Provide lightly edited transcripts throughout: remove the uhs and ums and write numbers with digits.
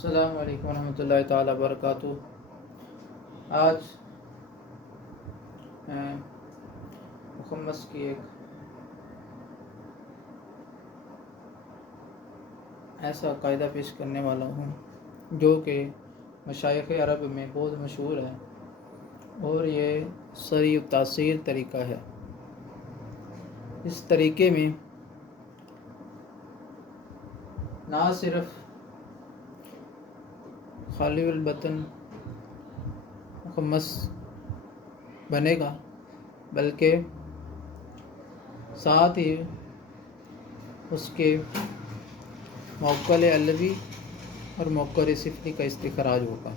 السلام علیکم ورحمۃ اللہ تعالیٰ وبرکاتہ۔ آج میں مخمس کی ایک ایسا قاعدہ پیش کرنے والا ہوں جو کہ مشائخ عرب میں بہت مشہور ہے، اور یہ سریع تاثیر طریقہ ہے۔ اس طریقے میں نہ صرف خالی البطن مخمس بنے گا، بلکہ ساتھ ہی اس کے موکل علوی اور موکل سفلی کا استخراج ہوگا۔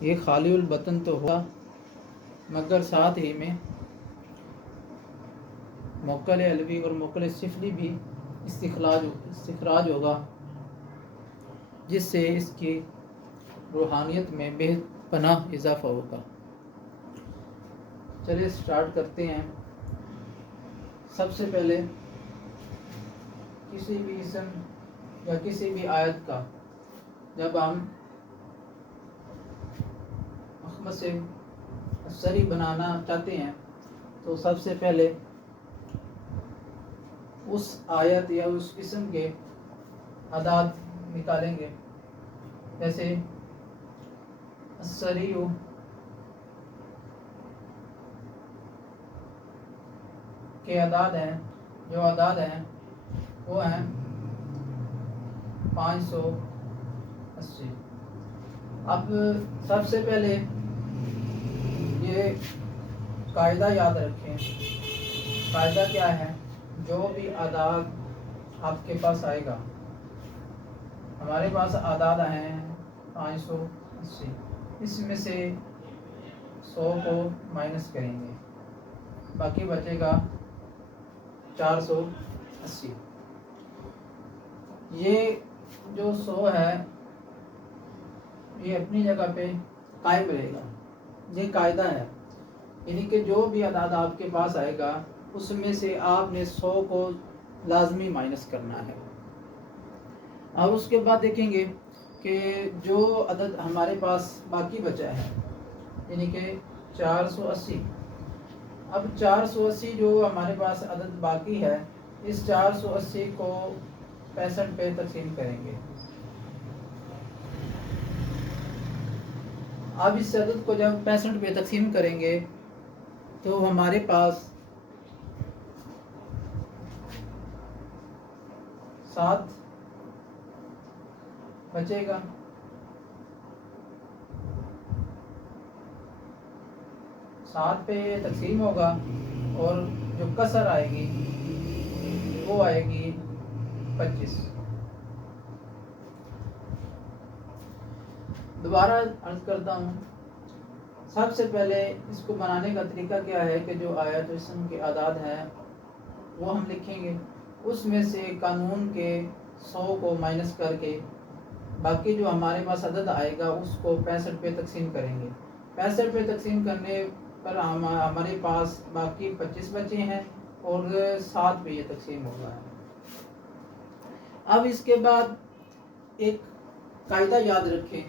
یہ خالی البطن تو ہوگا، مگر ساتھ ہی میں موکل علوی اور موکل سفلی بھی استخراج ہوگا، جس سے اس کی روحانیت میں بے پناہ اضافہ ہوگا۔ چلیے سٹارٹ کرتے ہیں۔ سب سے پہلے کسی بھی اسم یا کسی بھی آیت کا جب ہم مخمس سری بنانا چاہتے ہیں تو سب سے پہلے اس آیت یا اس اسم کے اعداد نکالیں گے۔ جیسے السریع کے اعداد ہیں، جو اعداد ہیں وہ ہیں 580۔ اب سب سے پہلے یہ قاعدہ یاد رکھیں۔ قاعدہ کیا ہے؟ جو بھی اعداد آپ کے پاس آئے گا، ہمارے پاس اعداد آئے ہیں 580، اس میں سے 100 کو مائنس کریں گے، باقی بچے گا 480۔ یہ جو 100 ہے یہ اپنی جگہ پہ قائم رہے گا، یہ قاعدہ ہے۔ یعنی کہ جو بھی اعداد آپ کے پاس آئے گا اس میں سے آپ نے 100 کو لازمی مائنس کرنا ہے۔ اور اس کے بعد دیکھیں گے کہ جو عدد ہمارے پاس باقی بچا ہے، یعنی کہ 480۔ اب 480 جو ہمارے پاس عدد باقی ہے، اس 480 کو 65 پہ تقسیم کریں گے۔ اب اس عدد کو جب 65 پہ تقسیم کریں گے تو ہمارے پاس 7 بچے گا۔ 7 پہ تقسیم ہوگا اور جو کسر آئے گی وہ آئے گی 25۔ دوبارہ عرض کرتا ہوں، سب سے پہلے اس کو بنانے کا طریقہ کیا ہے کہ جو آیت و اسم کے اعداد ہیں وہ ہم لکھیں گے، اس میں سے قانون کے 100 کو مائنس کر کے باقی جو ہمارے پاس عدد آئے گا اس کو 65 پہ تقسیم کریں گے۔ 65 پہ تقسیم کرنے پر ہمارے پاس باقی 25 بچے ہیں اور 7 پہ یہ تقسیم ہوگا۔ اب اس کے بعد ایک قاعدہ یاد رکھیں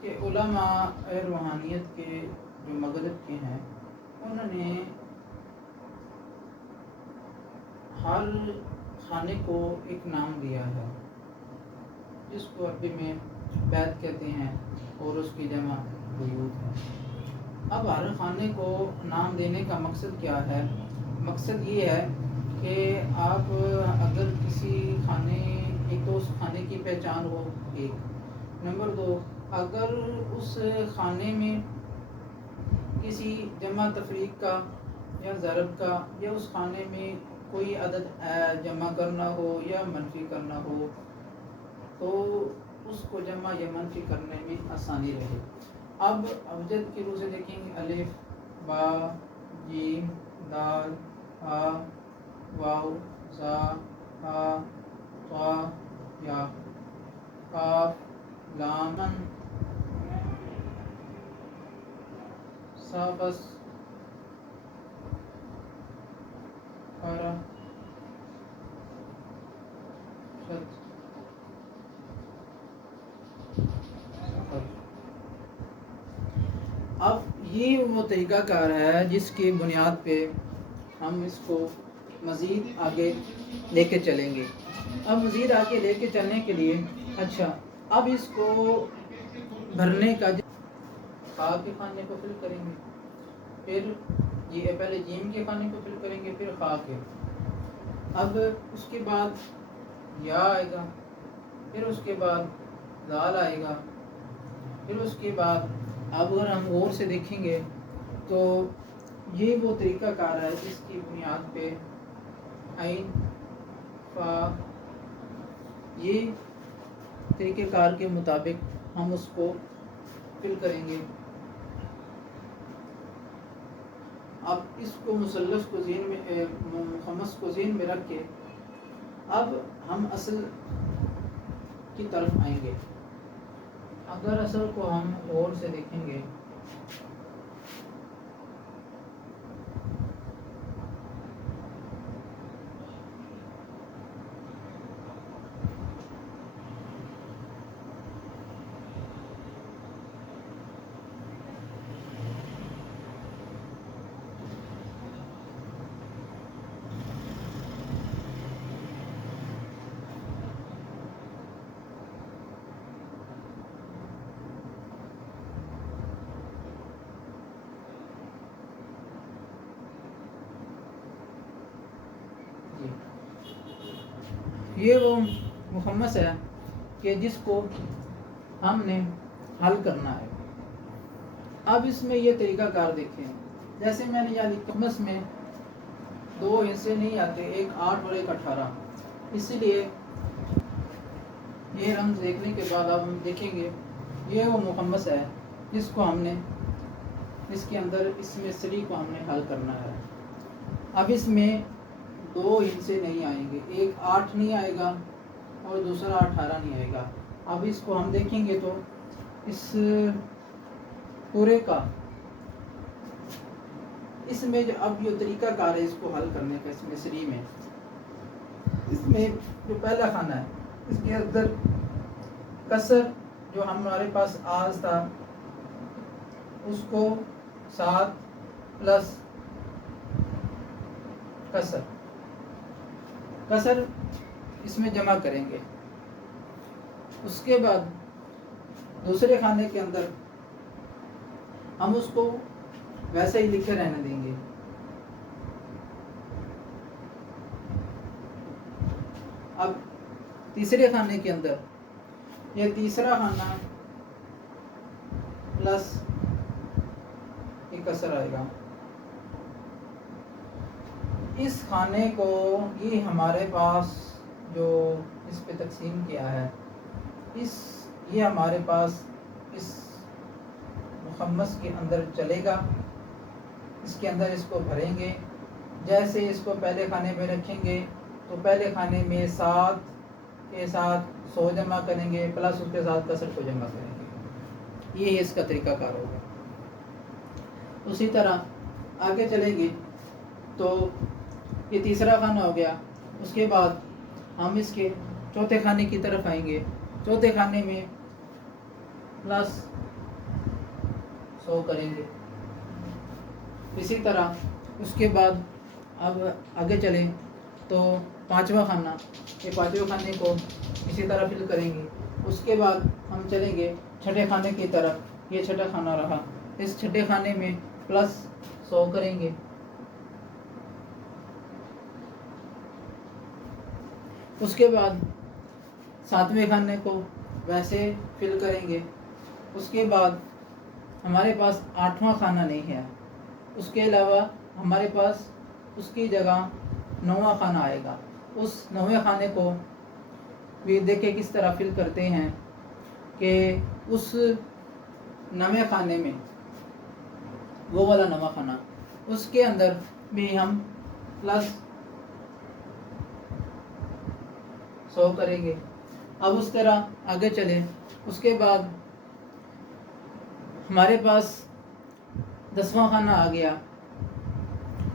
کہ علماء روحانیت کے جو مغرب کے ہیں انہوں نے ہر خانے کو ایک نام دیا ہے، جس کو عربی میں بیت کہتے ہیں اور اس کی جمع بیوت ہے۔ اب ہر خانے کو نام دینے کا مقصد کیا ہے؟ مقصد یہ ہے کہ آپ اگر کسی خانے، ایک تو اس خانے کی پہچان ہو، ایک نمبر 2، اگر اس خانے میں کسی جمع تفریق کا یا ضرب کا یا اس خانے میں کوئی عدد جمع کرنا ہو یا منفی کرنا ہو تو اس کو جمع یا منفی کرنے میں آسانی رہے۔ اب ابجد کی روح سے دیکھیں گے، الف، با، جیم، دال، ہا، واو، زا، ہا، طا، یا، کاف، لام، سابس، کارا، شد، یہ وہ طریقہ کار ہے جس کی بنیاد پہ ہم اس کو مزید آگے لے کے چلیں گے. اب مزید آگے لے کے چلنے کے لیے اچھا اب اس کو بھرنے کا خا کے خانے کو فل کریں گے، پھر یہ پہلے جیم کے خانے کو فل کریں گے، پھر خا کے. اب اس کے بعد یا آئے گا، پھر اس کے بعد زال آئے گا، پھر اس کے بعد اب اگر ہم غور سے دیکھیں گے تو یہ وہ طریقہ کار ہے جس کی بنیاد پہ عین فا یہ طریقہ کار کے مطابق ہم اس کو فل کریں گے. اب اس کو مثلث کو ذہن میں مخمس کو ذہن میں رکھ کے اب ہم اصل کی طرف آئیں گے. اگر اصل کو ہم غور سے دیکھیں گے یہ وہ مخمس ہے کہ جس کو ہم نے حل کرنا ہے. اب اس میں یہ طریقہ کار دیکھیں، جیسے میں نے یہاں مخمس میں دو حصے نہیں آتے، ایک 8 اور ایک 18، اسی لیے یہ رمز دیکھنے کے بعد اب ہم دیکھیں گے یہ وہ مخمس ہے جس کو ہم نے اس کے اندر اس میں سری کو ہم نے حل کرنا ہے. اب اس میں دو حصے نہیں آئیں گے، ایک 8 نہیں آئے گا اور دوسرا 18 نہیں آئے گا. اب اس کو ہم دیکھیں گے تو اس پورے کا اس میں جو اب یہ طریقہ کار ہے اس کو حل کرنے کا، اس میں سری میں اس میں جو پہلا خانہ ہے اس کے اندر کسر جو ہمارے پاس آز تھا اس کو 7 پلس کسر اس میں جمع کریں گے. اس کے بعد دوسرے خانے کے اندر ہم اس کو ویسے ہی لکھے رہنے دیں گے. اب تیسرے خانے کے اندر یہ تیسرا خانہ پلس ایک کسر آئے گا. اس خانے کو یہ ہمارے پاس جو اس پہ تقسیم کیا ہے یہ ہمارے پاس اس مخمس کے اندر چلے گا. اس کے اندر اس کو بھریں گے، جیسے اس کو پہلے خانے پہ رکھیں گے تو پہلے خانے میں 7 کے ساتھ 100 جمع کریں گے پلس اس کے ساتھ کسر کو جمع کریں گے. یہ اس کا طریقہ کار ہوگا. اسی طرح آگے چلیں گے تو یہ تیسرا خانہ ہو گیا. اس کے بعد ہم اس کے چوتھے خانے کی طرف آئیں گے. چوتھے خانے میں پلس 100 کریں گے. اسی طرح اس کے بعد اب آگے چلیں تو پانچواں خانہ، یہ پانچویں خانے کو اسی طرح فل کریں گے. اس کے بعد ہم چلیں گے چھٹے خانے کی طرف. یہ چھٹا خانہ رہا، اس چھٹے خانے میں پلس 100 کریں گے. اس کے بعد ساتویں خانے کو ویسے فل کریں گے. اس کے بعد ہمارے پاس 8واں خانہ نہیں ہے، اس کے علاوہ ہمارے پاس اس کی جگہ 9واں خانہ آئے گا. اس 9ویں خانے کو بھی دیکھیں کس طرح فل کرتے ہیں کہ اس 9ویں خانے میں وہ والا 9واں خانہ اس کے اندر بھی ہم پلس 100 کریں گے. اب اس طرح آگے چلیں. اس کے بعد ہمارے پاس 10واں خانہ آ گیا.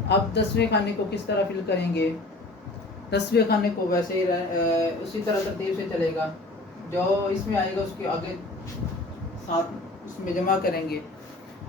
اب 10ویں خانے کو کس طرح فل کریں گے؟ 10ویں خانے کو ویسے ہی اسی طرح ترتیب سے چلے گا. جو اس میں آئے گا اس کے آگے 7 اس میں جمع کریں گے.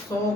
100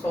100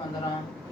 15,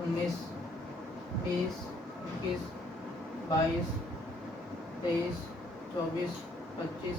19, 20, 21, 22, 23, 24, 25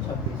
26।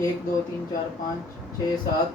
1 2 3 4 5 6 7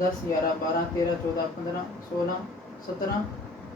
10 11 12 13 14 15 16 17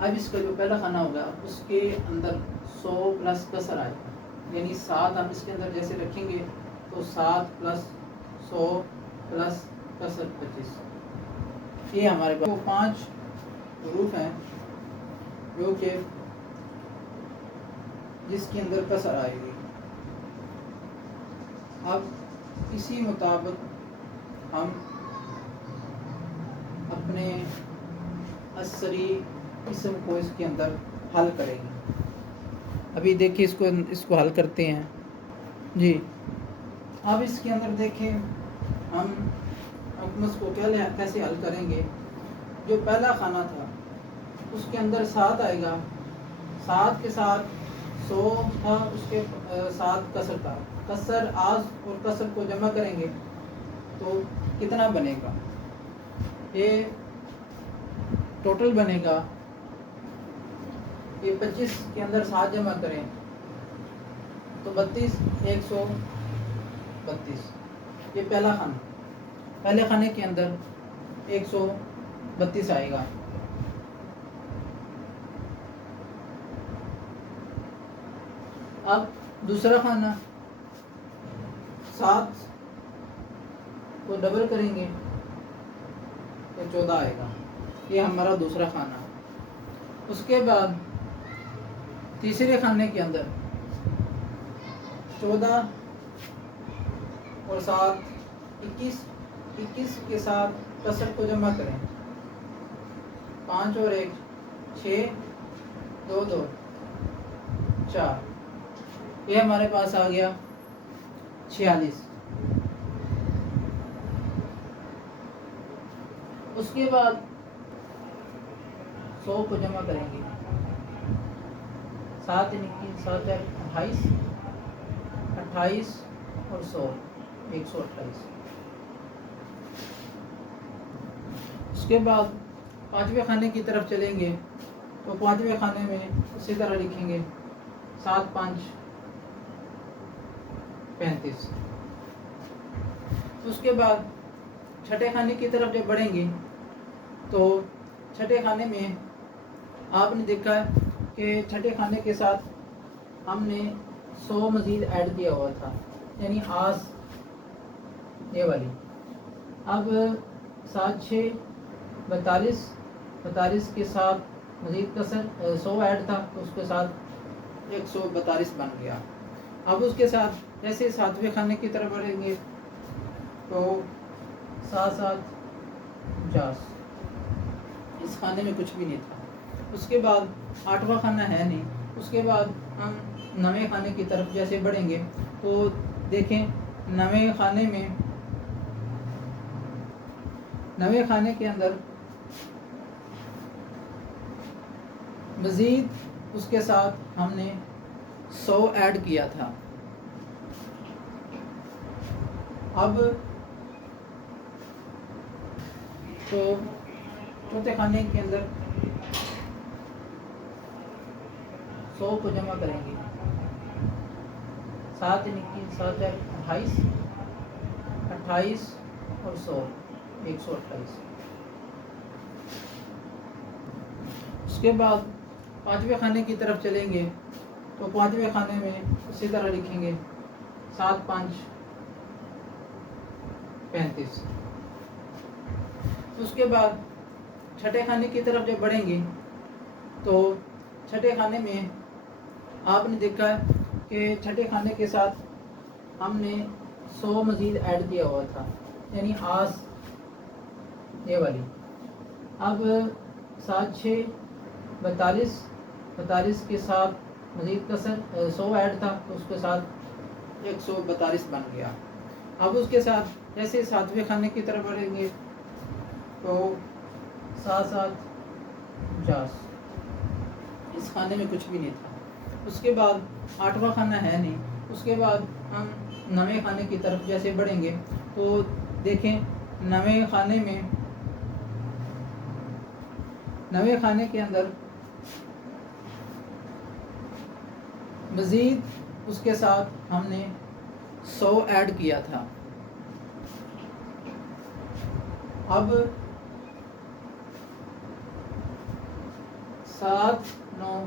اب اس کا جو پہلا خانہ ہوگا اس کے اندر 100 پلس کسر آئے گا، یعنی 7 ہم اس کے اندر جیسے رکھیں گے تو 7 پلس 100 پلس کسر 25، یہ ہمارے پاس وہ 5 حروف ہیں جو کہ جس کے اندر کسر آئے گی۔ اب اسی مطابق ہم اپنے اثری اسم کو اس کے اندر حل کریں گے۔ ابھی دیکھیں اس کو حل کرتے ہیں جی۔ اب اس کے اندر دیکھیں ہم حکمت کو کیسے حل کریں گے۔ جو پہلا خانہ تھا اس کے اندر 7 آئے گا، 7 کے ساتھ 100 تھا، اس کے 7 کسر تھا، کسر آز اور کسر کو جمع کریں گے تو کتنا بنے گا؟ یہ ٹوٹل بنے گا، یہ 25 کے اندر 7 جمع کریں تو 32، 132۔ یہ پہلا خانہ، پہلے خانے کے اندر 132 آئے گا۔ اب دوسرا خانہ 7 کو ڈبل کریں گے تو 14 آئے گا، یہ ہمارا دوسرا خانہ۔ اس کے بعد تیسرے خانے کے اندر 14 اور 7 21، 21 کے ساتھ کسر کو جمع کریں، 5 اور 1 6، 2 2 4، یہ ہمارے پاس آ گیا 46۔ اس کے بعد 100 کو جمع کریں گے، 7 21 7 28، 28 اور 100 128۔ اس کے بعد پانچویں خانے کی طرف چلیں گے تو پانچویں خانے میں اسی طرح لکھیں گے 7 5 35۔ اس کے بعد چھٹے خانے کی طرف جب بڑھیں گے تو چھٹے خانے میں آپ نے دیکھا ہے کہ چھٹے خانے کے ساتھ ہم نے 100 مزید ایڈ کیا ہوا تھا، یعنی آس یہ والی۔ اب 7 6 42، 42 کے ساتھ مزید کسر 100 ایڈ تھا تو اس کے ساتھ 142 بن گیا۔ اب اس کے ساتھ جیسے 7ویں خانے کی طرف بڑھیں گے تو 7 7 50، اس خانے میں کچھ بھی نہیں تھا۔ اس کے بعد 8واں خانہ ہے نہیں، اس کے بعد ہم 9ویں خانے کی طرف جیسے بڑھیں گے تو دیکھیں 9ویں خانے میں 9ویں خانے کے اندر مزید اس کے ساتھ ہم نے 100 ایڈ کیا تھا۔ اب تو چوتھے خانے کے اندر 100 کو جمع کریں گے، 7 21 7 28، 28 اور 100 128۔ اس کے بعد پانچویں خانے کی طرف چلیں گے تو پانچویں خانے میں اسی طرح لکھیں گے 7 5 35۔ اس کے بعد چھٹے خانے کی طرف جب بڑھیں گے تو چھٹے خانے میں آپ نے دیکھا ہے کہ چھٹے خانے کے ساتھ ہم نے 100 مزید ایڈ کیا ہوا تھا، یعنی آس یہ والی۔ اب 7 6 42، 42 کے ساتھ مزید کسر 100 ایڈ تھا تو اس کے ساتھ 142 بن گیا۔ اب اس کے ساتھ جیسے 7ویں خانے کی طرف بڑھیں گے تو 7 7 50، اس خانے میں کچھ بھی نہیں تھا۔ اس کے بعد 8واں خانہ ہے نہیں، اس کے بعد ہم 9ویں خانے کی طرف جیسے بڑھیں گے تو دیکھیں 9ویں خانے میں 9ویں خانے کے اندر مزید اس کے ساتھ ہم نے 100 ایڈ کیا تھا۔ اب 7 9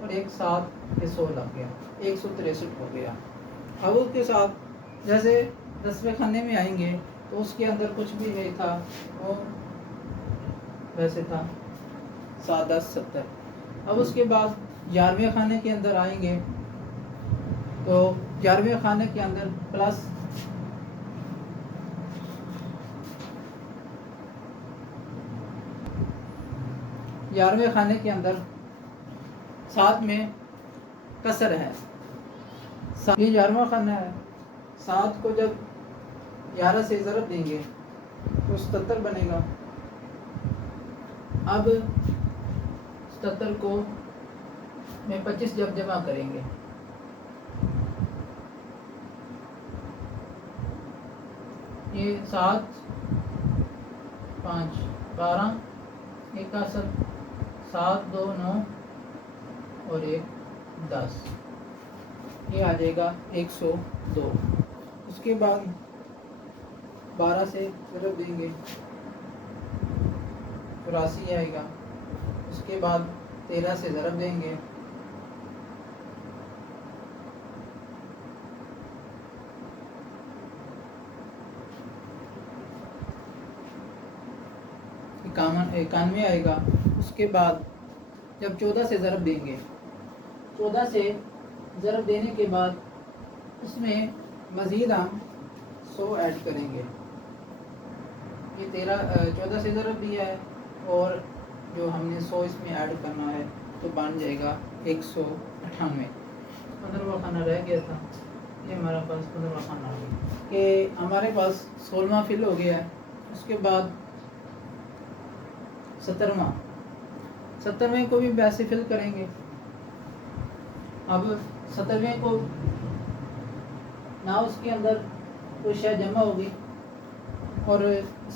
اور ایک 7 یہ 100 لگ گیا 163 ہو گیا. اب اس کے ساتھ جیسے 10ویں خانے میں آئیں گے تو اس کے اندر کچھ بھی نہیں تھا, وہ ویسے تھا 7 10 70. اب اس کے بعد 11ویں خانے کے اندر آئیں گے تو 11ویں خانے کے اندر پلس 11ویں خانے کے اندر 7 میں کسر ہے. یہ 11واں خانہ ہے. 7 کو جب 11 سے ضرب دیں گے تو 77 بنے گا. اب 77 کو میں 25 جب جمع کریں گے یہ 7 5 12 61 7 2 9 اور 1 10 یہ آ جائے گا 102. اس کے بعد 12 سے ضرب دیں گے 84 آئے گا. اس کے بعد 13 سے ضرب دیں گے 91 آئے گا. اس کے بعد جب 14 سے ضرب دیں گے 14 سے ضرب دینے کے بعد اس میں مزید ہم 100 ایڈ کریں گے. یہ 14 سے ضرب دیا ہے اور جو ہم نے 100 اس میں ایڈ کرنا ہے تو بن جائے گا 198. 15واں خانہ رہ گیا تھا, یہ ہمارا پاس 15واں خانہ آ گیا کہ ہمارے پاس 16واں فل ہو گیا ہے. اس کے بعد 17ویں کو بھی ویسے فل کریں گے. اب 17ویں کو نہ اس کے اندر کوئی شے جمع ہوگی اور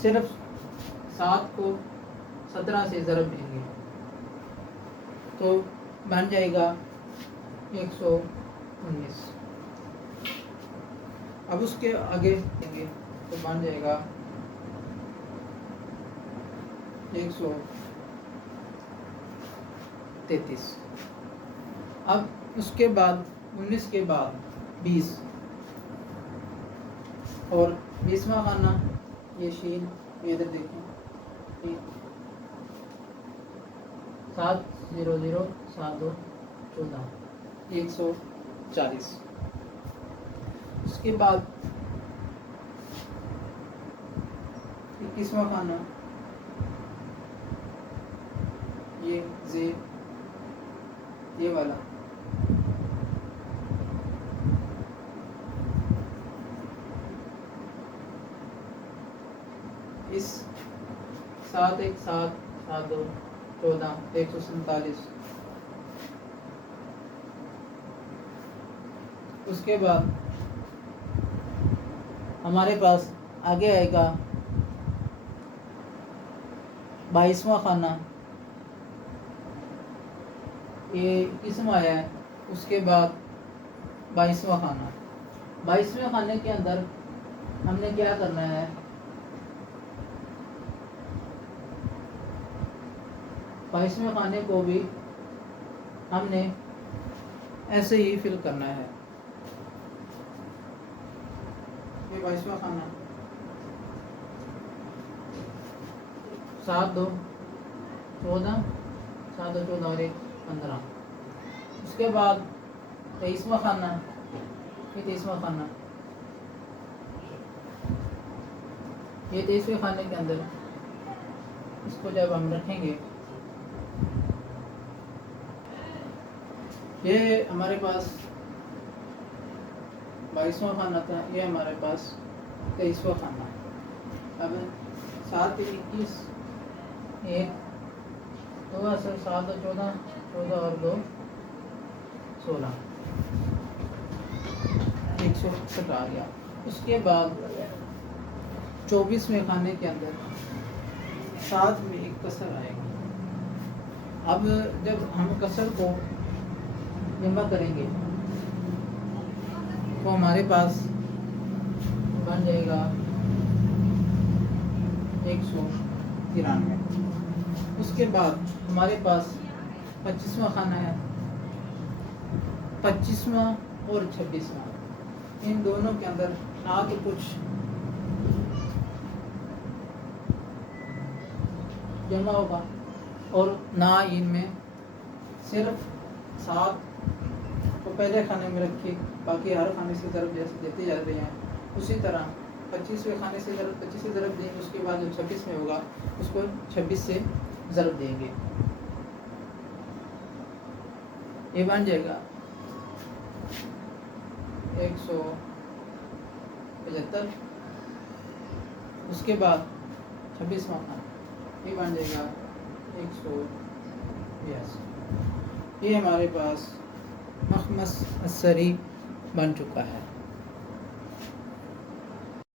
صرف 7 کو 17 سے ضرب دیں گے تو بن جائے گا 119. اب اس کے آگے دیں گے تو بن جائے گا 133. اب اس کے بعد 19 کے بعد 20 اور 20واں خانہ یہ شین ادھر دیکھیں 7 0 0 7 2 14 140. اس کے بعد 21واں خانہ یہ زیر یہ والا اس 7 1 7 7 2 14 147. اس کے بعد ہمارے پاس آگے آئے گا 22واں خانہ, یہ قسم آیا ہے. اس کے بعد 22واں خانہ. 22ویں خانے کے اندر ہم نے کیا کرنا ہے, 22ویں خانے کو بھی ہم نے ایسے ہی فل کرنا ہے. یہ 22واں خانہ 7 2 14 7 2 14 اور 1 15. اس کے بعد 23واں خانہ یہ 23واں خانہ یہ 23ویں خانے کے اندر اس کو جب ہم رکھیں گے یہ ہمارے پاس 22واں خانہ تھا, یہ ہمارے پاس 23واں خانہ. اب 7 21 1 2 اصل 7 14 14 اور 2 16 161 آ گیا. اس کے بعد 24ویں خانے کے اندر 7 میں ایک کسر آئے گا. اب جب ہم کسر کو جمع کریں گے تو ہمارے پاس بن جائے گا 193. اس کے بعد ہمارے پاس 25واں خانہ ہے، 25واں اور 26واں، ان دونوں کے اندر نہ تو کچھ جمع ہوگا اور نہ ان میں صرف 7 کو پہلے خانے میں رکھے، باقی ہر خانے سے ضرب جیسے دیتے جا رہے ہیں اسی طرح 25ویں خانے سے ضرب 25 سے ضرب دیں گے، اس کے بعد جو 26 میں ہوگا اس کو 26 سے ضرب دیں گے، یہ بن جائے گا 175۔ اس کے بعد 26واں خانہ یہ بن جائے گا 182۔ یہ ہمارے پاس مخمس السری بن چکا ہے۔